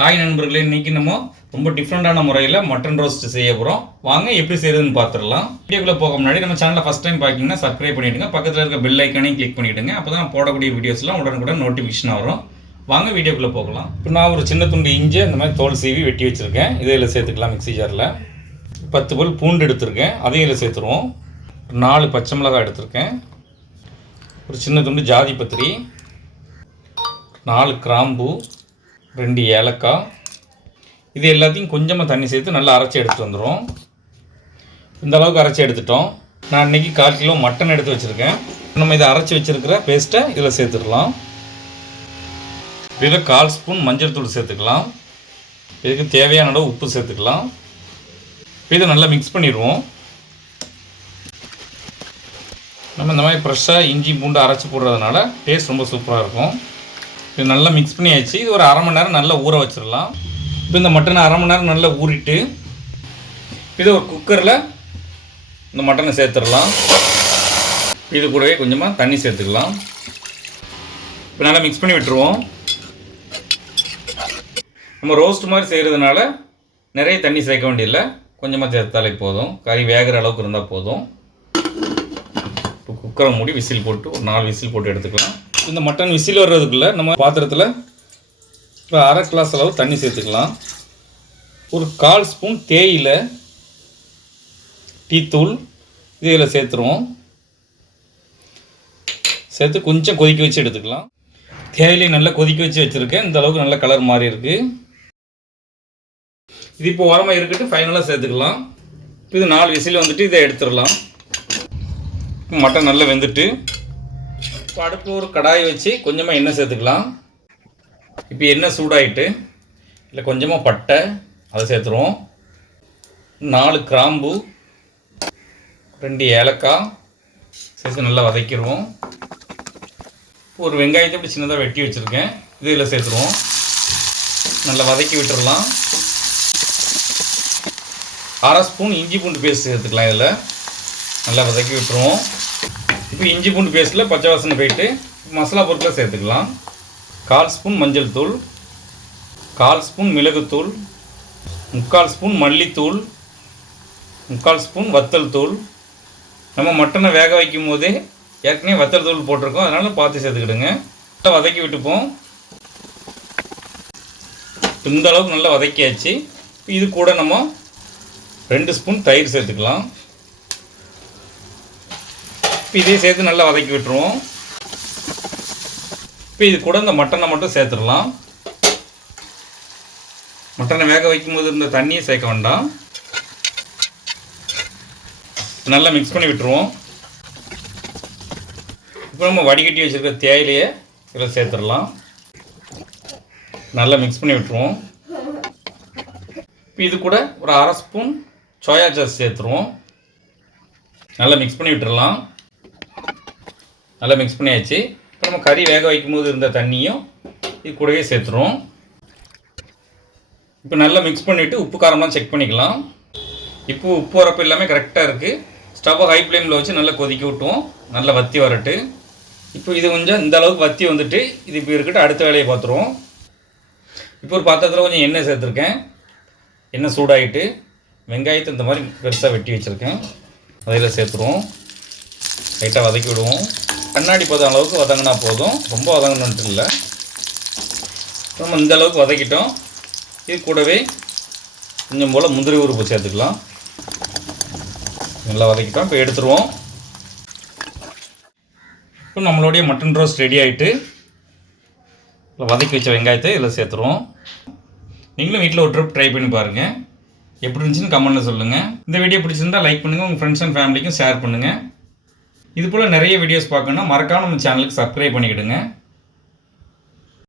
Hi நண்பர்களே. இன்றைக்கி நம்ம ரொம்ப டிஃப்ரெண்ட்டான முறையில் மட்டன் ரோஸ்ட் செய்ய போகிறோம் வாங்க எப்படி செய்யுதுன்னு பார்த்துடலாம் வீடியோக்குள்ளே போக முன்னாடி நம்ம சேனலில் ஃபஸ்ட் டைம் பார்க்கிங்கன்னா சப்ஸ்கிரைப் பண்ணிவிடுங்க பக்கத்தில் இருக்க பெல் ஐக்கனையும் கிளிக் பண்ணிவிடுங்க அப்போ தான் போடக்கூடிய வீடியோஸ்லாம் உடனுக்குடன் நோட்டிஃபிகேஷன் வரும். வாங்க வீடியோக்குள்ளே போகலாம். இப்போ நான் ஒரு சின்ன துண்டு இஞ்சி அந்த மாதிரி தோல் சீவி வெட்டி வச்சுருக்கேன். இதை இதில் சேர்த்துக்கலாம் மிக்ஸி ஜாரில் பத்து பல் பூண்டு எடுத்திருக்கேன். அதையும் இதில் சேர்த்துருவோம். நாலு பச்சை மிளகாய் எடுத்திருக்கேன். ஒரு சின்ன துண்டு ஜாதி பத்திரி நாலு கிராம்பு. ரெண்டு ஏலக்காய். இது எல்லாத்தையும் கொஞ்சமாக தண்ணி சேர்த்து நல்லா அரைச்சி எடுத்து வந்துடும் இந்த அளவுக்கு அரைச்சி எடுத்துட்டோம். நான் இன்றைக்கி கால் கிலோ மட்டன் எடுத்து வச்சுருக்கேன். நம்ம இதை அரைச்சி வச்சுருக்கிற பேஸ்ட்டை இதில் சேர்த்துக்கலாம் இதில் கால் ஸ்பூன் மஞ்சள் தூள் சேர்த்துக்கலாம். இதுக்கு தேவையான அளவு உப்பு சேர்த்துக்கலாம். இதை நல்லா மிக்ஸ் பண்ணிடுவோம். நம்ம இந்த மாதிரி ஃப்ரெஷ்ஷாக இஞ்சி பூண்டு அரைச்சி போடுறதுனால டேஸ்ட் ரொம்ப சூப்பராக இருக்கும். இது நல்லா மிக்ஸ் பண்ணியாச்சு. இது ஒரு அரை மணி நேரம் நல்லா ஊற வச்சிடலாம் இப்போ இந்த மட்டனை அரை மணி நேரம் நல்லா ஊறிட்டு இதை ஒரு குக்கரில் இந்த மட்டனை சேர்த்துடலாம் இது கூடவே கொஞ்சமாக தண்ணி சேர்த்துக்கலாம். இப்போ நல்லா மிக்ஸ் பண்ணி விட்டுருவோம். நம்ம ரோஸ்ட் மாதிரி செய்கிறதுனால நிறைய தண்ணி சேர்க்க வேண்டியதில்லை. கொஞ்சமாக சேர்த்தாலே போதும். கறி வேகிற அளவுக்கு இருந்தால் போதும். இப்போ குக்கரை மூடி விசில் போட்டு ஒரு நாலு விசில் போட்டு எடுத்துக்கலாம். இந்த மட்டன் விசில் வர்றதுக்குள்ளே நம்ம பாத்திரத்தில் இப்போ அரை கிளாஸ் அளவு தண்ணி சேர்த்துக்கலாம். ஒரு கால் ஸ்பூன் தேயிலை டீத்தூள் இது இதில் சேர்த்துருவோம். சேர்த்து கொஞ்சம் கொதிக்க வச்சு எடுத்துக்கலாம். தேயிலையை நல்லா கொதிக்க வச்சு வச்சுருக்கேன். இந்த அளவுக்கு நல்ல கலர் மாறி இருக்கு. இது இப்போ உரமாக இருக்கட்டு ஃபைனலாக சேர்த்துக்கலாம். இது நாலு விசில் வந்துட்டு இதை எடுத்துடலாம். மட்டன் நல்லா வெந்துட்டு இப்போ அடுப்பில் ஒரு கடாயை வச்சு கொஞ்சமாக எண்ணெய் சேர்த்துக்கலாம். இப்போ எண்ணெய் சூடாயிட்டு இல்லை கொஞ்சமாக பட்டை அதை சேர்த்துருவோம். நாலு கிராம்பு ரெண்டு ஏலக்காய் சேர்த்து நல்லா வதக்கிடுவோம் ஒரு வெங்காயத்தை இப்படி சின்னதாக வெட்டி வச்சுருக்கேன். இது இதில் சேர்த்துருவோம். நல்லா வதக்கி விட்டுறலாம். அரை ஸ்பூன் இஞ்சி பூண்டு பேஸ்ட் சேர்த்துக்கலாம் இதில். நல்லா வதக்கி விட்டுருவோம். இப்போ இஞ்சி பூண்டு பேஸ்ட்டில் பச்சை வாசனை போயிட்டு மசாலா பொருட்களை சேர்த்துக்கலாம். கால் ஸ்பூன் மஞ்சள் தூள் கால் ஸ்பூன் மிளகுத்தூள் முக்கால் ஸ்பூன் மல்லித்தூள் முக்கால் ஸ்பூன் வத்தல் தூள். நம்ம மட்டனை வேக வைக்கும் போதே ஏற்கனவே வத்தல் தூள் போட்டிருக்கோம். அதனால் பார்த்து சேர்த்துக்கிடுங்க. நல்லா வதக்கி விட்டுப்போம். இந்த அளவுக்கு நல்லா வதக்கியாச்சு. இது கூட நம்ம ரெண்டு ஸ்பூன் தயிர் சேர்த்துக்கலாம். இப்போ இதே சேர்த்து நல்லா வதக்கி விட்டுருவோம். இப்போ இது கூட இந்த மட்டனை மட்டும் சேர்த்துடலாம். மட்டனை வேக வைக்கும் போது இருந்த தண்ணியை சேர்க்க வேண்டாம். நல்லா மிக்ஸ் பண்ணி விட்டுருவோம். இப்போ நம்ம வடிகட்டி வச்சுருக்க தேயிலையை இதில் சேர்த்துடலாம். நல்லா மிக்ஸ் பண்ணி விட்டுருவோம். இப்போ இது கூட ஒரு அரை ஸ்பூன் சோயா சாஸ் சேர்த்துருவோம். நல்லா மிக்ஸ் பண்ணி விட்டுடலாம். நல்லா மிக்ஸ் பண்ணியாச்சு. இப்போ நம்ம கறி வேக வைக்கும் போது இருந்த தண்ணியும் இது கூடவே சேர்த்துருவோம். இப்போ நல்லா மிக்ஸ் பண்ணிவிட்டு உப்பு காரம்லாம் செக் பண்ணிக்கலாம். இப்போ உப்பு வரப்பு எல்லாமே கரெக்டாக இருக்குது ஸ்டவ்வை ஹை ஃப்ளேமில் வச்சு நல்லா கொதிக்க விட்டுவோம் நல்லா வத்தி வரட்டு. இப்போ இது கொஞ்சம் இந்த அளவுக்கு வத்தி வந்துட்டு இது இப்போ இருக்கட்டும் அடுத்த வேலையை பார்த்துருவோம். இப்போ ஒரு பாத்திரத்தில் கொஞ்சம் எண்ணெய் சேர்த்துருக்கேன். எண்ணெய் சூடாகிட்டு வெங்காயத்தை இந்த மாதிரி பெருசாக வெட்டி வச்சுருக்கேன். அதில் சேர்த்துருவோம். லைட்டாக வதக்கி விடுவோம். கண்ணாடி பதம் அளவுக்கு வதங்கினா போதும். ரொம்ப வதங்கணுன்ட்டு இல்லை. நம்ம இந்த அளவுக்கு வதக்கிட்டோம். இது கூடவே கொஞ்சம் போல் முந்திரி உருப்பு சேர்த்துக்கலாம். நல்லா வதக்கிட்டோம். இப்போ எடுத்துருவோம். இப்போ நம்மளுடைய மட்டன் ரோஸ்ட் ரெடி ஆகிட்டு வதக்கி வச்ச வெங்காயத்தை இதில் சேர்த்துருவோம். நீங்களும் வீட்டில் ஒரு ட்ரிப் ட்ரை பண்ணி பாருங்கள் எப்படி இருந்துச்சுன்னு கமெண்ட்டில் சொல்லுங்கள் இந்த வீடியோ பிடிச்சிருந்தால் லைக் பண்ணுங்கள் உங்கள் ஃப்ரெண்ட்ஸ் அண்ட் ஃபேமிலிக்கும் ஷேர் பண்ணுங்கள் இது போல் நிறைய வீடியோஸ் பார்க்கணுன்னா மறக்காம நம்ம சேனலுக்கு சப்ஸ்கிரைப் பண்ணிக்கிடுங்க.